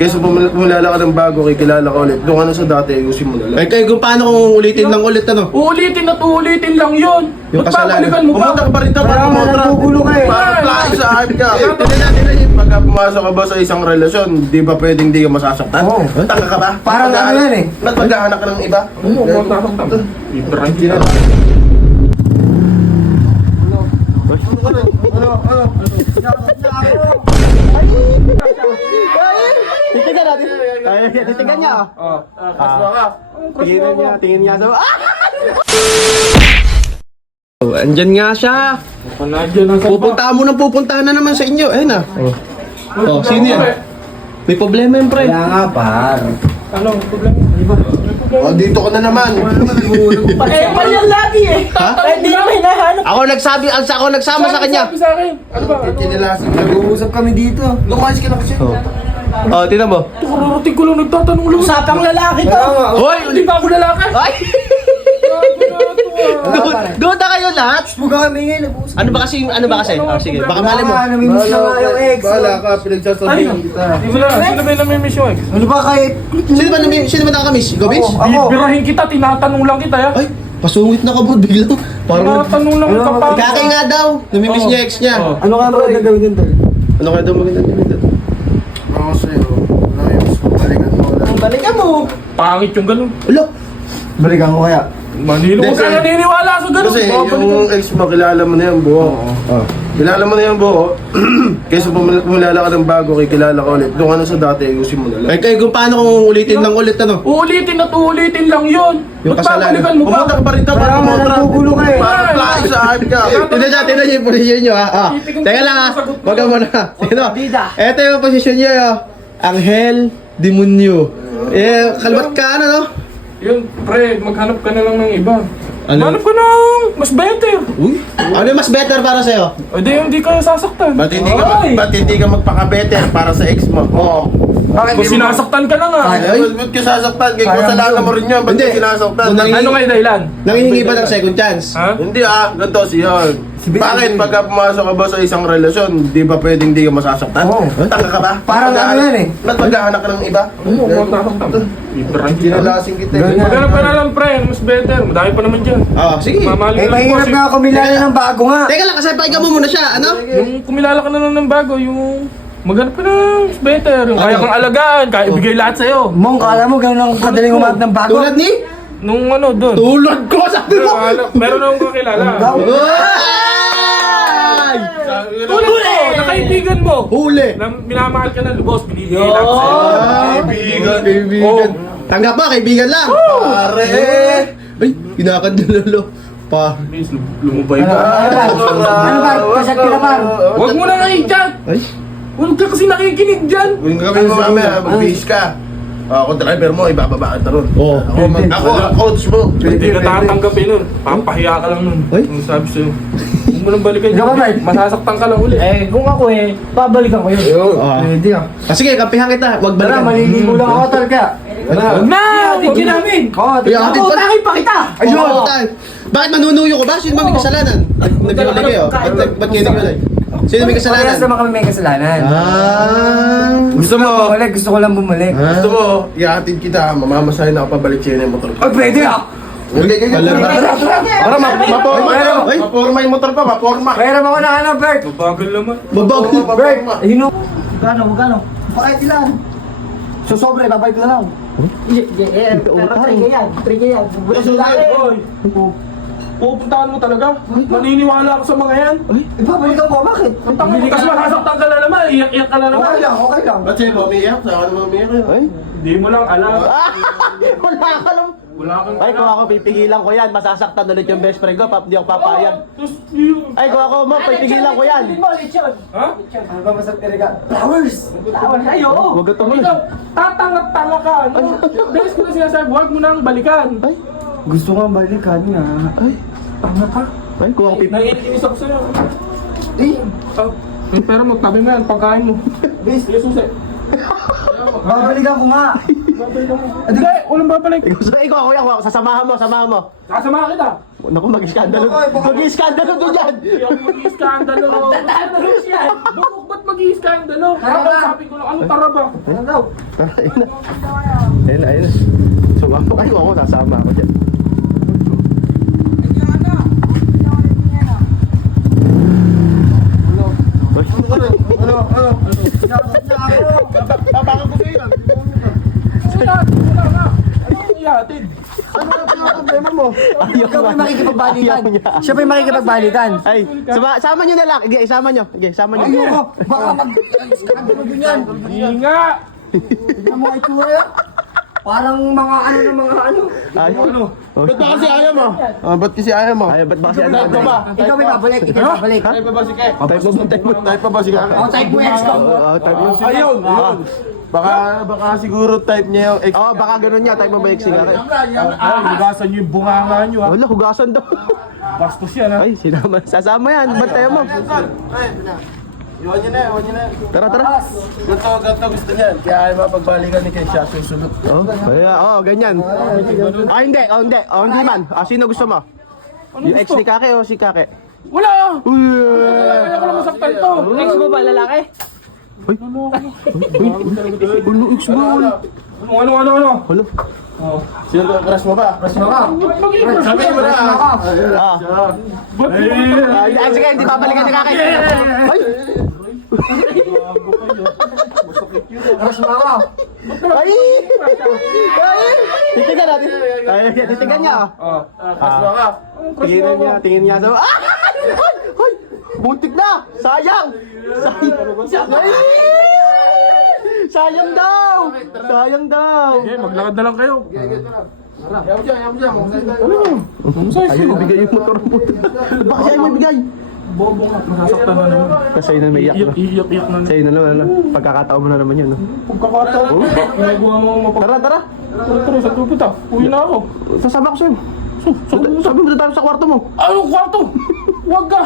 Kaysa pumilala ka ng bago, kikilala ka ulit. Doon ka na sa dati, ayusin mo na lang. Kaya kung paano kung ulitin lang ulit ano? Uulitin at uulitin lang yun. Yung Ba't babalikan mo pa? Pumunta ka pa rin para kumontra. Para flying sa hype ka. Pagka pumasok ka ba sa isang relasyon, di ba pwedeng di ka masasaktan? Oo. Tanga ka ba? Parang ano yan eh. Ba't maghahanap ka ng iba? Oo, masasaktan. Hindi na. Titigan natin. Ay, titigan niya. Kasma ka. Tingin niya sa... Oh, andyan nga siya. Panadyan ang Pupuntahan mo nang pupuntahan na naman sa inyo. Ayun na. Oh, sino yan? May problema yung pre. Kaya nga, par. Ano, problema? Oh, dito ka na naman. Pakepal yan lagi eh. Ha? Hindi naman hinahanap. Ako nagsama sa kanya. Sabi sa akin. Ano ba? Kinilasin ka. Nag-uusap kami dito. Lumayas ka na kasi. Oh, tingnan mo. Kararating ko lang nagtatanong lang. Usapang lalaki to. Hoy, Hindi ba ako lalaki? ay! Duda kayo lahat. Huwag ka kami ngayon, nag-uusap. Ano ba kasi? Oh, sige, baka mali mo. Namimiss na nga yung ex. Bahala ka, pinagsasabihin kita. Sino ba yung namimiss yung ex? Ano ba kahit... Sino ba nakakamiss? Ikaw, Vince? Ako. Bibirahin kita, tinatanong lang kita ya. Ay, pasungit na ka bro, biglang. Parang Tinatanong lang kita pa. kakay nga daw. Namimiss niya ex niya. Oh. Ano nga ba nagawin din tol? Ano kaya daw maganda dito? Ako sa'yo, namimiss ko, balikan mo lang. Balikan mo. Pangit yung ganun. Ulo. Balikan ko kaya. Manilo ko Kasi- kaya naniniwala sa ganun. Kasi yung ex mo, kilala mo na yung buo. Kilala mo na yung buo. Kaysa pumilala ka ng bago, kikilala ka ulit. Doon ka na sa dati, ayusin mo na lang. Kaya kung paano kung ulitin lang ulit ano? Uulitin at uulitin lang yun. Yung Ba't kasalanan. babalikan mo pa? Pumunta ka pa rin para Parang kumontra. nagugulo ka eh. Para flying sa hype ka. Tignan niyo yung posisyon niyo ha. Teka lang ha. Wag ka muna. Ito. Ito yung posisyon niyo. Anghel, demonyo. Kalbat ka ano no? Yun, pre, maghanap ka na lang ng iba. Ano? Maghanap ka ng mas better. Uy. Ano yung mas better para sa'yo? O di, hindi ka sasaktan. Ba't hindi ka magpaka-better para sa ex mo? Oo. Bakit Kung sinasaktan ka na nga. Ba't ka sasaktan? Kaya kasalanan mo rin yun. Ba't Hindi. ka sinasaktan? Kung Ano nga yung dahilan? Nangihingi ba ng second chance? Ha? Hindi ganito siya. Vince. Bakit pagka pumasok ka ba sa isang relasyon, di ba pwedeng di ka masasaktan? Oo. Tanga ka ba? Parang ano yan eh. Ba't maghahanap ka ng iba? Oo, masasaktan. Bibirahin kita. Kinalasin kita. Ganun nga. Maghanap ka na lang, pre. Mas better. Madami pa naman dyan. Oo, sige. Mamahalin Eh, ka ng mahirap boss, nga kumilala ng bago nga. Teka lang, kasi pakinggan mo muna siya. Ano? Yung kumilala ka na lang ng bago, yung maghanap ka na mas better. Yung kaya kang alagaan, kaya ibigay lahat sa'yo. Mong, kala mo gano'n ang kadaling umanap ng bago. Tulad ni? Nung ano, doon. Tulad ko, sabi mo! Meron akong kakilala. Ay! Tulad mo, na kaibigan mo. Huli! Na minamahal ka na lubos, binibigay lahat sa'yo. Kaibigan. Kaibigan. Tanggap ba, kaibigan lang. Pare! Ay, kinakandulalo. Pa. Miss, lumubay Ano ka. ba? Kasat ka na par. Huwag mo na nga-chat. Ay. Huwag ka kasi nakikinig dyan. Kung kami mo mamaya, mag-base ka. Ako driver mo, ibababa ka ron. Oo. Ako ang coach mo. Hindi ka tatanggapin nun. Papahiya ka lang nun. Ay. Yung sabi sa'yo. Huwag mo nang balikan Ikaw ba, dyan. Mark? Masasaktan ka lang ulit. Eh, kung ako eh, babalikan ko yun. Ah. Pwede ah. Sige, kampihan kita. Huwag Tara, balikan. maliligo lang ako tal kaya. Huwag na! Huwag Tingin namin. Oo, Ay, atid pa. Utangin pa kita. Ayun! Bakit manunuyo ko ba? Sino ba may kasalanan? Nagbiwalay kayo? Ba't kayo nagbiwalay? Sino may kasalanan? Parehas naman kami may kasalanan. Ah. Gusto mo, Gusto ko lang bumalik. gusto mo, iatid kita, mamamasahin ako pabalik sa'yo na yung motor ko. Ay, pwede ah. Para maporma yung motor ko, maporma. Mayroon ako ng ano, Bert. Bagal naman. Babag. Bert, magkano? Bakit ilan? So, sobre, babalik ko na lang. Trigger yan. Hoy! Pupuntahan mo talaga? Maniniwala ako sa mga yan? Ibabalikan ko, bakit? Tapos masasaktan ka na naman, iyak-iyak ka na naman. Okay lang. Ba't sa'yo umiiyak? Saan ka naman umiiyak? Hindi mo lang alam. Wala ka lang. Wala kang Ay, kung ako pipigilan ko yan, masasaktan ulit yung best friend ko, hindi ako papayag. Tapos yun. Ay, kung ako mo, pipigilan ko yan. Ha? Ano ba masarap talaga? Flowers! Ay, oo. Huwag ka tumuloy. Ikaw, tatanga-tanga ka. Ano? Beses ko na sinasabi, huwag mo nang balikan. Ay, Gusto ko ang balikan nga. ay, Tanga ka. ay, kung ako Naiinis ako sa'yo. Eh, Yung pera mo, tabi mo yan, pagkain mo. bis, Jesus eh. babalikan ko nga. Hindi, walang babalik. Ikaw ako yan, sasamahan mo, samahan mo. Sasama kita. Naku, mag-iskandalo. Mag-iskandalo doon yan. Hindi ako mag-iiskandalo. Magtatanong siya. Bakit ba't mag-iiskandalo? Sabi ko lang, ano tara ba? Ano daw? Tara, ayun na. Ayun na, ayun na. Sumama kayo ako, sasama ako dyan. Bakit ko sa'yo yan? Wala nga. Ano ang ihatid? Ano ang problema mo? Ayaw Ikaw pa yung makikipagbalikan. Ayaw niya. Siya pa yung makikipagbalikan. Ay, sama nyo na lang. Sige, isama nyo. Sige, isama nyo. Ayoko. Baka mag-skandalo din yan. Hindi nga. Tignan mo ay itsura. Parang mga ano ng mga ano. Ayaw. Oh, Ba't ba kasi ayaw mo? Ba't kasi ayaw mo? Ayaw, ba't ba kasi ano? Type ka ba? Ikaw may babalik. Ikaw may babalik. Type pa ba si Kek? Type mo ba? Type mo. Type pa ba si Kek? Ako type mo ex ko. Type mo. Ayun, yun. Baka siguro type niya yung ex. Oo, baka ganun niya. Type mo ba yung siga? Ay, hugasan nyo yung bunganga nyo ah. Wala, hugasan daw. Bastos yan ah. Ay, sinama. Sasama yan. Bantayan mo. Iwan niyo na, iwan niyo na. Tara, tara. Ganto gusto niyan. Kaya ayaw mapagbalikan ni Kek siya susunod. Ganyan. Hindi. Hindi man. Sino gusto mo? Yung ex ni Kake o si Kake? Wala ah. Uy! Kaya ko lang masaktan to. Ex mo ba, lalaki? Ulo, ex mo. Ano? Ulo. Sino to? Crush mo ba? Crush mo ba? Sabihin mo na. Sige, hindi babalikan ni Kake. Ay! Tapos mo ako. Ay! Titigan natin. Titigan niya. Crush mo ka. Tingin niya. Ay! Buntik na! Sayang! Sayang daw! Sayang daw! Okay, maglakad na lang kayo. Ayaw mo dyan, ayaw mo dyan. Ayaw ibigay yung motor mo. Bakit ayaw mo ibigay? Bobo nga, masasaktan na naman. Kasi sa'yo na may iyak na. Iyak na. Sa'yo na naman. Pagkakataon mo na naman yan. No? Pagkakataon. Ginagawa mo mapag... Tara! Tara, sa pupunta. Uwi na ako. Sasama ko sa'yo. Sabi mo na tayo sa kwarto mo. Anong kwarto? Huwag ka!